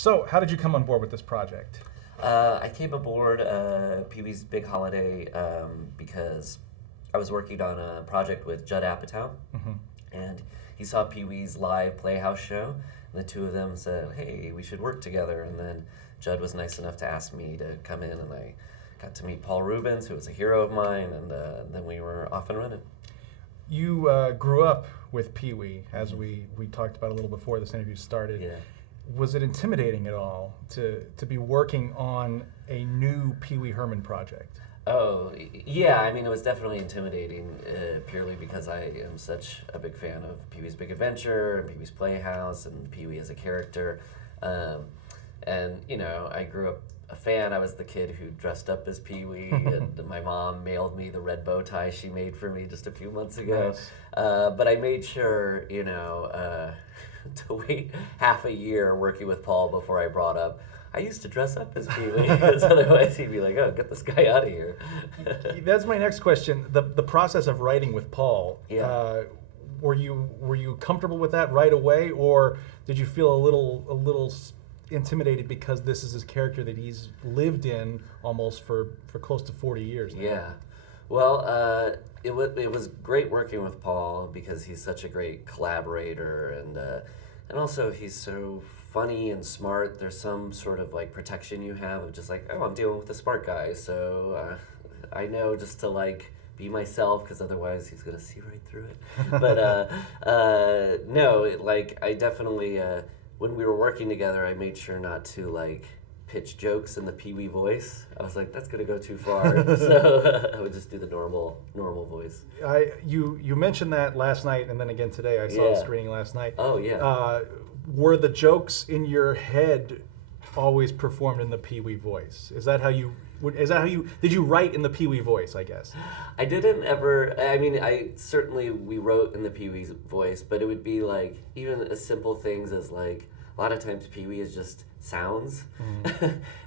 So, how did you come on board with this project? I came aboard Pee-wee's Big Holiday because I was working on a project with Judd Apatow, and he saw Pee-wee's live Playhouse show, and the two of them said, hey, we should work together, and then Judd was nice enough to ask me to come in, and I got to meet Paul Rubens, who was a hero of mine, and then we were off and running. You grew up with Pee-wee, as we talked about a little before this interview started. Yeah. Was it intimidating at all to be working on a new Pee Wee Herman project? Oh, yeah, I mean, it was definitely intimidating, purely because I am such a big fan of Pee-wee's Big Adventure, and Pee-wee's Playhouse, and Pee-wee as a character. And, you know, I grew up a fan. I was the kid who dressed up as Pee-wee, and my mom mailed me the red bow tie she made for me just a few months ago. Nice. But I made sure, you know, to wait half a year working with Paul before I brought up, I used to dress up as Pee-wee, because otherwise he'd be like, oh, get this guy out of here. That's my next question. The process of writing with Paul, Yeah. were you comfortable with that right away, or did you feel a little intimidated because this is his character that he's lived in almost for close to 40 years now? Yeah. Well, it was great working with Paul because he's such a great collaborator, and also he's so funny and smart. There's some sort of like protection you have of just like, oh, I'm dealing with a smart guy, so I know just to like be myself, because otherwise he's gonna see right through it. But no, like I definitely when we were working together, I made sure not to like pitch jokes in the Pee-wee voice. I was like, that's gonna go too far. So I would just do the normal voice. You mentioned that last night, and then again today. I saw the screening last night. Oh yeah. Were the jokes in your head always performed in the Pee-wee voice? Is that how you did you write in the Pee-wee voice, I guess? I didn't ever, I mean, we wrote in the Pee-wee's voice, but it would be like, even as simple things as like, a lot of times Pee-wee is just sounds.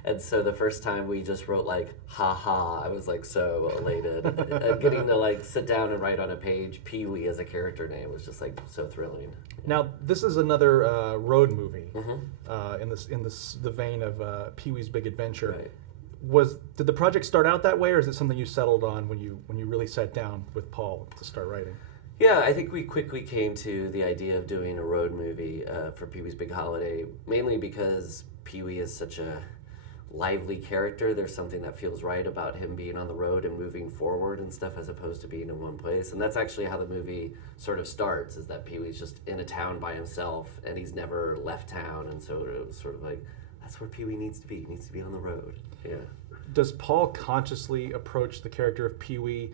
And so the first time we just wrote like, ha ha, I was like so elated. Getting to like sit down and write on a page Pee-wee as a character name was just like so thrilling. Now, this is another road movie in the vein of Pee-wee's Big Adventure. Right. Did the project start out that way, or is it something you settled on when you really sat down with Paul to start writing? Yeah, I think we quickly came to the idea of doing a road movie for Pee-wee's Big Holiday, mainly because Pee-wee is such a lively character. There's something that feels right about him being on the road and moving forward and stuff, as opposed to being in one place. And that's actually how the movie sort of starts, is that Pee-wee's just in a town by himself, and he's never left town, and so it was sort of like, that's where Pee-wee needs to be. He needs to be on the road. Yeah. Does Paul consciously approach the character of Pee-wee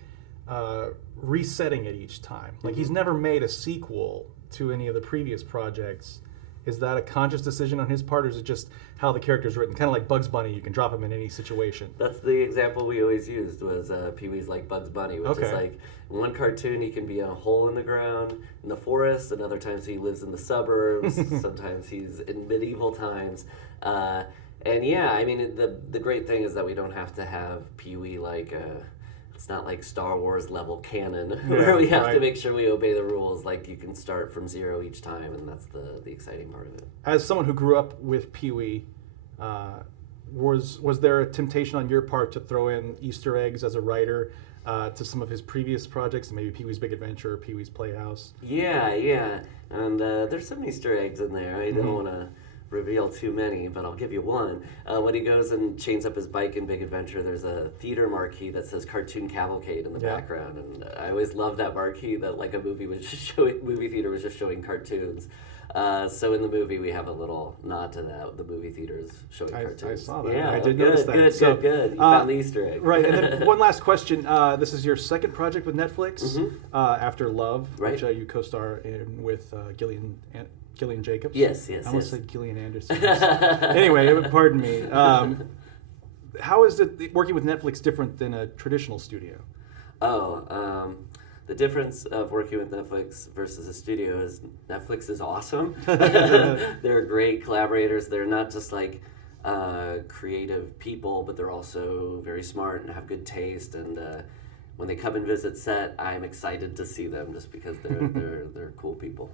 resetting it each time? Like, he's never made a sequel to any of the previous projects. Is that a conscious decision on his part, or is it just how the character's written? Kind of like Bugs Bunny, you can drop him in any situation. That's the example we always used, was Pee-wee's like Bugs Bunny, which is like, in one cartoon he can be a hole in the ground in the forest, and other times he lives in the suburbs, sometimes he's in medieval times. And yeah, I mean, the great thing is that we don't have to have Pee-wee like, it's not like Star Wars level canon, where we have to make sure we obey the rules. Like, you can start from zero each time, and that's the exciting part of it. As someone who grew up with Pee-wee, was there a temptation on your part to throw in Easter eggs as a writer to some of his previous projects, maybe Pee-wee's Big Adventure or Pee-wee's Playhouse? Yeah. And there's some Easter eggs in there. I don't want to reveal too many, but I'll give you one. When he goes and chains up his bike in Big Adventure, there's a theater marquee that says Cartoon Cavalcade in the background, and I always loved that marquee, that like a movie theater was just showing cartoons. So in the movie we have a little nod to that. The movie theater is showing cartoons. I saw that. Yeah, I did notice that. Good. You found the Easter egg. Right, and then one last question. This is your second project with Netflix, after Love, which you co-star in with Gillian Jacobs? Yes. I almost said Gillian Anderson. Anyway, pardon me. How is it working with Netflix different than a traditional studio? The difference of working with Netflix versus a studio is Netflix is awesome. They're great collaborators. They're not just like creative people, but they're also very smart and have good taste. And when they come and visit set, I'm excited to see them just because they're cool people.